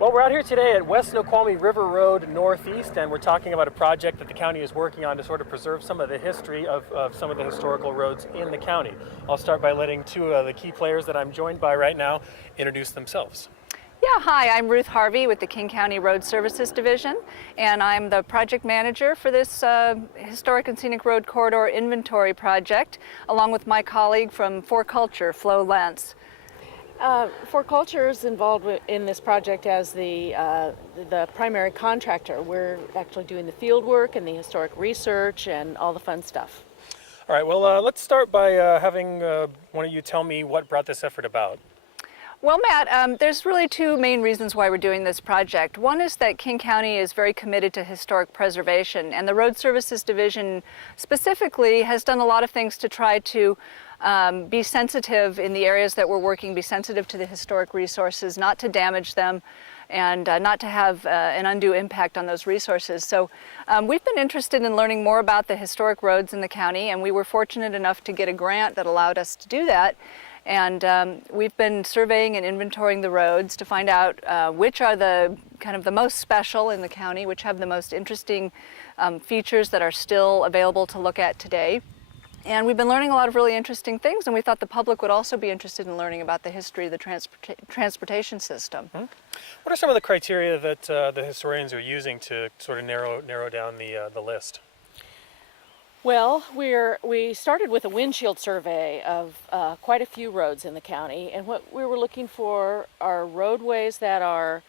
Well, we're out here today at West Snoqualmie River Road Northeast, and we're talking about a project that the county is working on to sort of preserve some of the history of some of the historical roads in the county. I'll start by letting two of the key players that I'm joined by right now introduce themselves. Yeah, hi, I'm Ruth Harvey with the King County Road Services Division, and I'm the project manager for this Historic and Scenic Road Corridor Inventory project, along with my colleague from For Culture, Flo Lentz. For Culture is involved in this project as the primary contractor. We're actually doing the field work and the historic research and all the fun stuff. All right, well, let's start by having one of you tell me what brought this effort about. Well, Matt, there's really two main reasons why we're doing this project. One is that King County is very committed to historic preservation, and the Road Services Division specifically has done a lot of things to try to be sensitive in the areas that we're working, be sensitive to the historic resources, not to damage them, and not to have an undue impact on those resources. So we've been interested in learning more about the historic roads in the county, and we were fortunate enough to get a grant that allowed us to do that. And we've been surveying and inventorying the roads to find out which are the kind of the most special in the county, which have the most interesting features that are still available to look at today. And we've been learning a lot of really interesting things, and we thought the public would also be interested in learning about the history of the transportation system. Mm-hmm. What are some of the criteria that the historians are using to sort of narrow down the list? Well, we started with a windshield survey of quite a few roads in the county, and what we were looking for are roadways that are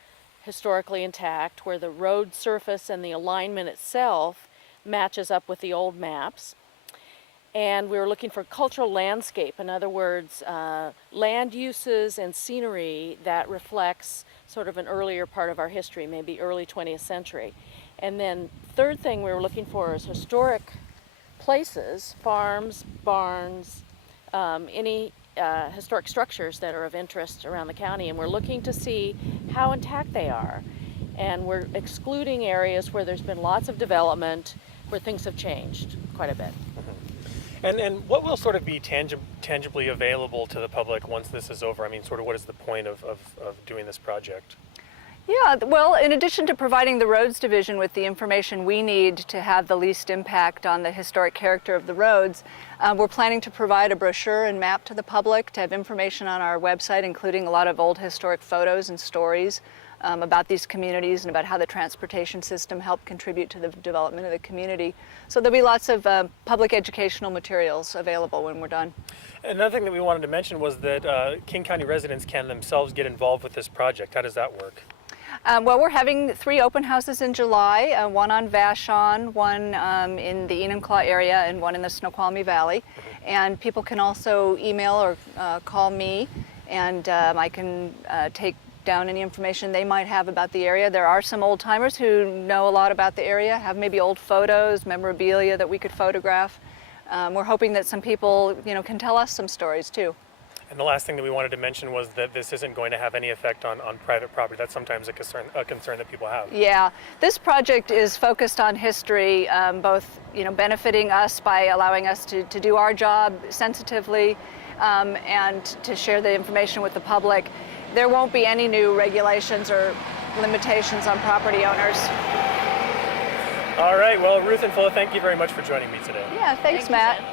historically intact, where the road surface and the alignment itself matches up with the old maps. And we were looking for cultural landscape, in other words, land uses and scenery that reflects sort of an earlier part of our history, maybe early 20th century. And then third thing we were looking for is historic places, farms, barns, any historic structures that are of interest around the county, and we're looking to see how intact they are. And we're excluding areas where there's been lots of development, where things have changed quite a bit. And what will sort of be tangibly available to the public once this is over? I mean, sort of what is the point of doing this project? Yeah, well, in addition to providing the Roads Division with the information we need to have the least impact on the historic character of the roads, we're planning to provide a brochure and map to the public, to have information on our website, including a lot of old historic photos and stories about these communities and about how the transportation system helped contribute to the development of the community. So there'll be lots of public educational materials available when we're done. Another thing that we wanted to mention was that King County residents can themselves get involved with this project. How does that work? Well, we're having 3 open houses in July, one on Vashon, one in the Enumclaw area, and one in the Snoqualmie Valley. And people can also email or call me, and I can take down any information they might have about the area. There are some old timers who know a lot about the area, have maybe old photos, memorabilia that we could photograph. We're hoping that some people, can tell us some stories too. And the last thing that we wanted to mention was that this isn't going to have any effect on private property. That's sometimes a concern that people have. Yeah, this project is focused on history, both benefiting us by allowing us to do our job sensitively and to share the information with the public. There won't be any new regulations or limitations on property owners. All right, well, Ruth and Flo, thank you very much for joining me today. Yeah, thanks, Matt.